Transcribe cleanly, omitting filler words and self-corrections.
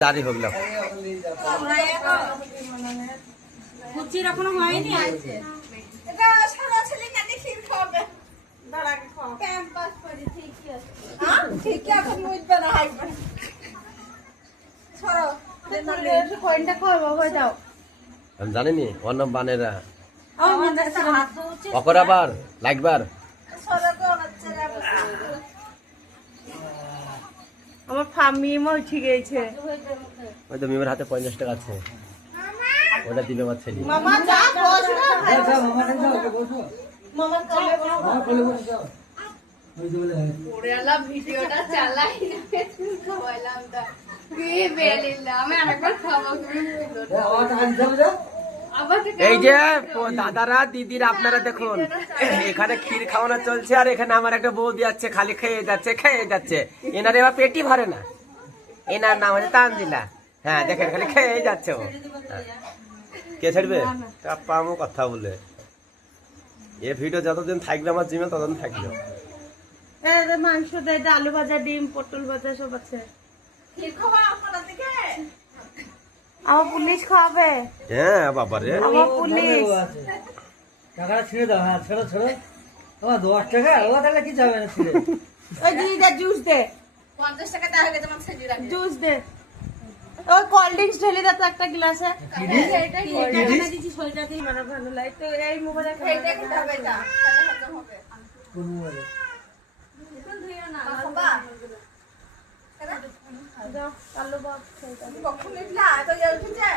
জারি হলো কুচির এখনো হয়নি আছে এটা সারা ছেলে কানে ক্ষীর খাবে দাঁড়া খাও ক্যাম্পাস করে ঠিকই আছে হ্যাঁ ঠিকই এখন মুজবে না হাইবে ছড়ো তাহলে কয়েনটা খাও বাবা দাও আমি জানিনি ওর নাম বানেরা আমার মনে আছে হাত ধুচ্ছে অকরাবার লাগবার ছড়ো গো বাচ্চারা আমার ফামিমও উঠে গেছে ওই তো মিমের হাতে 50 টাকা আছে ওটা দিল আমার ছেলে মামা যা বস না মামা কোলে ওরেলা ভিডিওটা চালাই না খাওয়াইলাম দা কে বেলিলা আমি আরেকবার খাবো এই যে দাদারা দিদিরা আপনারা দেখুন এখানে ক্ষীর খাওয়ানো চলছে আর এখানে আমার একটা বৌদি আছে খালি খেয়ে যাচ্ছে এনার এবার পেটই ভরে না এনার নাম আছে তানজিলা হ্যাঁ দেখেন খালি খেয়ে যাচ্ছে ও হ্যাঁ। কে ছাড়বে কাপ্পা আমও কথা বলে এ ভিডিও যতদিন থাকবে আমার জিমে ততদিন থাকবে মাংস দেয় আলু ভাজা ডিম পটল ভাজা সব আছে ক্ষীর খাওয়া আপনার দিকে আমার পুলিশ খাওয়াবে হ্যাঁ বাবারে আমার পুলিশ টাকাটা ছেড়ে দাও হ্যাঁ ছেড়ো তোমার 10 টাকা ও তাহলে কি যাবে না ছেড়ে ওই দিদিটা জুস দে 50 টাকা দেওয়া হয়ে গেছে আমার ছেলে রাখে জুস দে ওই কোল্ড ড্রিঙ্কস ঢেলে দে তো একটা গ্লাসে এটাই দিচ্ছি সইটা দিয়ে মানে ভালো লাগে তো এই মোবাইলে এইটা কি হবে এটা তাহলে হজম হবে কোন মোবাইলে বাবা দাও আলু বাপ কখন লিখলা তো উঠেছে